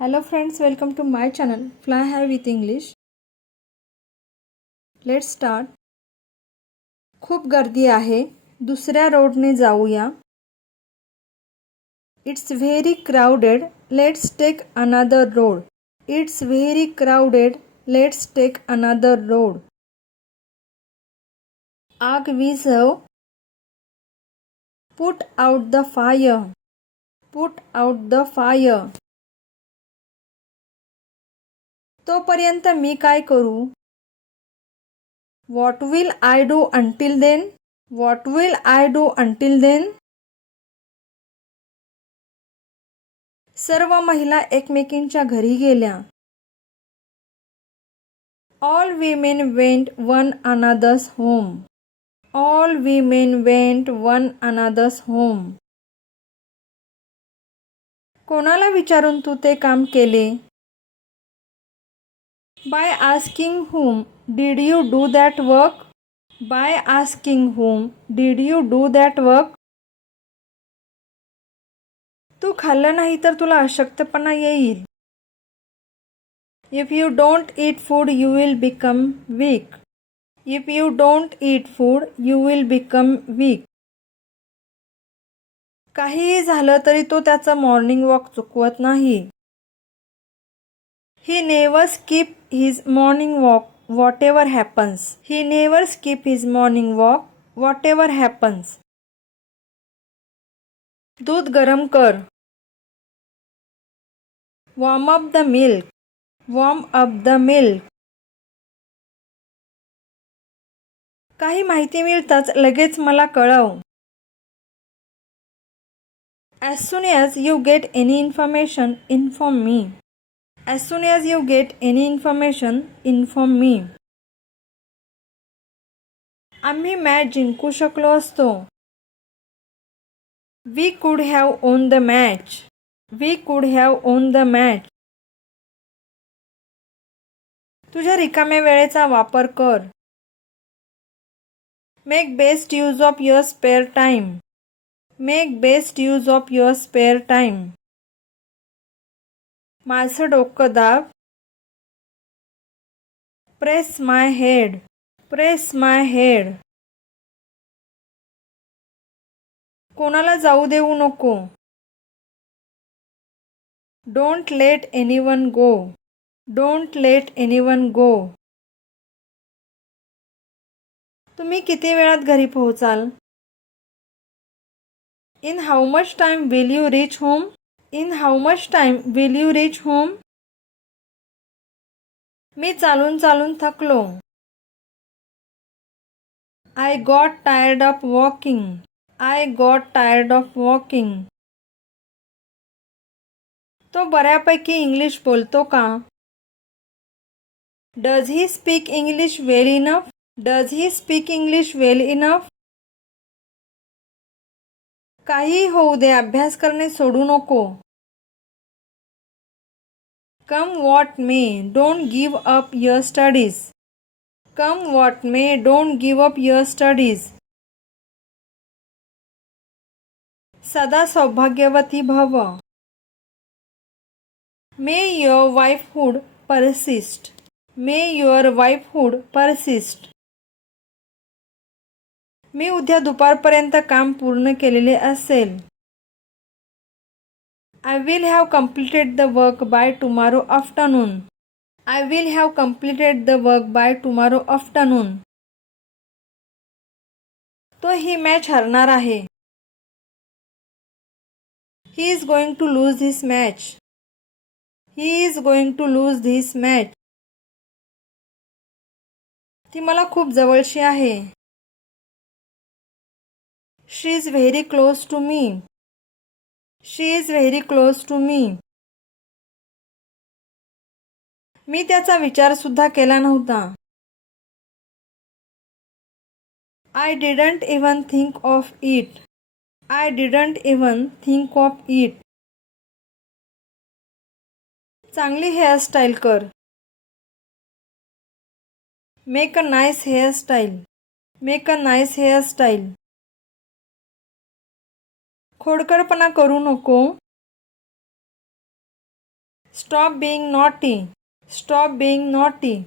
Hello friends, welcome to my channel Fly High with English. Let's start. खूप गर्दी आहे. दुसऱ्या रोडने जाऊया. It's very crowded. Let's take another road. It's very crowded. Let's take another road. आग विझव. Put out the fire. Put out the fire. तोपर्यंत मी काय करू? What will I do until then? What will I do until then? सर्व महिला एकमेकींच्या घरी गेल्या. All women went one another's home. All women went one another's home. कोणाला विचारून तू ते काम केले? By asking whom did you do that work? By asking whom did you do that work? तू खाल्लं नाही तर तुला अशक्तपणा येईल. If you don't eat food, you will become weak. If you don't eat food, you will become weak. काहीही झालं तरी तो त्याचा मॉर्निंग वॉक चुकवत नाही. He never skip his morning walk whatever happens. He never skip his morning walk whatever happens. दूध गरम कर. Warm up the milk. Warm up the milk. काही माहिती मिळताच लगेच मला कळव. As soon as you get any information, inform me. As soon as you get any information, inform me. आम्ही मॅच जिंकू शकलो असतो. We could have won the match. We could have won the match. तुझ्या रिकाम्या वेळेचा वापर कर. Make best use of your spare time. Make best use of your spare time. माझं डोकं दाब. Press my head. Press my head. कोणाला जाऊ देऊ नको. Don't let anyone go. Don't let anyone go. तुम्ही किती वेळात घरी पोहोचाल? In how much time will you reach home? In how much time will you reach home? मी चालून चालून थकलो. I got tired of walking. I got tired of walking. तो बऱ्यापैकी इंग्लिश बोलतो का? Does he speak English well enough? Does he speak English well enough? काही होऊ दे, अभ्यास करणे सोडू नको. Come what may, don't give up your studies. Come what may, don't give up your studies. सदा सौभाग्यवती भव. May your wifehood persist. May your wifehood persist. मी उद्या दुपारपर्यंत काम पूर्ण केलेले असेल. I will have completed the work by tomorrow afternoon. I will have completed the work by tomorrow afternoon. तो ही मॅच हरणार आहे. He is going to lose this match. He is going to lose this match. ती मला खूप जवळची आहे. She is very close to me. She is very close to me. मी त्याचा विचार सुद्धा केला नव्हता. I didn't even think of it. I didn't even think of it. चांगली हेअरस्टाईल कर. Make a nice hairstyle. Make a nice hairstyle. खोडकरपणा करू नको. Stop being naughty. Stop being naughty.